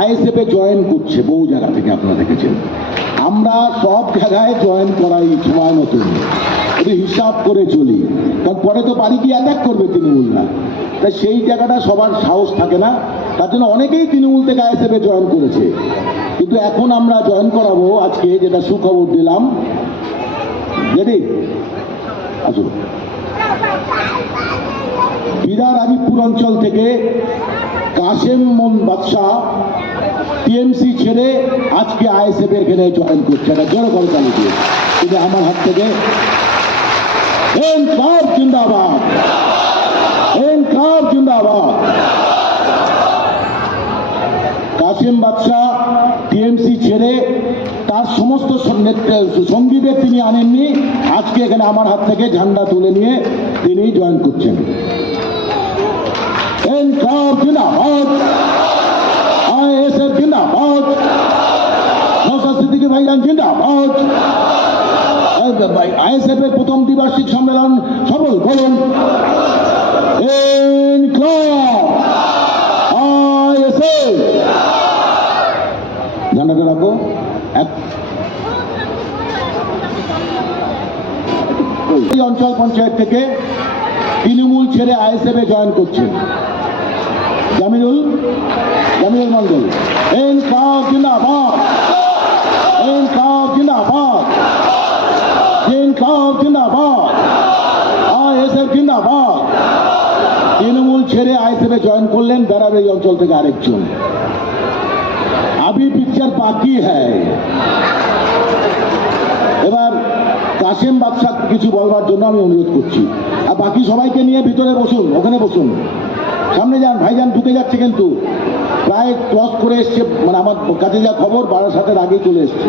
ISF এ join করছে বহু জায়গা থেকে, আপনারা দেখেছেন। আমরা সব জায়গায় জয়েন করাই সময় নতুন, একটু হিসাব করে চলি, কারণ পরে তো বাড়ি গিয়ে অ্যাটাক করবে তৃণমূল না, তাই সেই জায়গাটা সবার সাহস থাকে না। তার জন্য অনেকেই তৃণমূল থেকে আইএসএফ এ জয়েন করেছে, কিন্তু এখন আমরা জয়েন করাবো আজকে, যেটা সুখবর দিলাম। রেডি? আসুন। বিরার আজিপুর অঞ্চল থেকে কাশেম বাদশাহ টিএমসি ছেড়ে আজকে আইএসএফ এখানে জয়েন করছে। এটা জোর করে চালিয়ে দিয়ে কিন্তু আমার হাত থেকে ইনকলাব জিন্দাবাদ, ইনকলাব জিন্দাবাদ। কাশেম বাদশাহ টিএমসি ছেড়ে তার সমস্ত সঙ্গীদের তিনি আনেননি, আজকে এখানে আমার হাত থেকে ঝান্ডা তুলে নিয়ে তিনি জয়েন করছেন। ইনকলাব জিন্দাবাদ, আইএসএফ জিন্দাবাদ, নওশাদ সিদ্দিকী ভাইজান জিন্দাবাদ। আইএসএফ এর প্রথম দ্বিবার্ষিক সম্মেলন সফল করুন। ইনকলাব, আইএসএফ। ঝান্ডাটা রাখো। এই অঞ্চল পঞ্চায়েত থেকে তৃণমূল ছেড়ে আইএসএফ এ জয়েন করছে জামিলুল মন্ডল। ইনকলাব জিন্দাবাদ, ইনকলাব জিন্দাবাদ, ইনকলাব জিন্দাবাদ, আইএসএফ জিন্দাবাদ। তৃণমূল ছেড়ে আইএসএফ এ জয়েন করলেন বেড়ার এই অঞ্চল থেকে আরেকজন। अभी पिक्चर बाकी है। এবার কাশেম বাদশাহ কিছু বলবার জন্য আমি অনুরোধ করছি, আর বাকি সবাইকে নিয়ে ভিতরে বসুন, ওখানে বসুন, সামনে যান। ভাইজান ঢুকে যাচ্ছে, কিন্তু প্রায় ক্রস করে এসছে, মানে আমার কাছে যা খবর 12 সাতের আগেই চলে এসছে।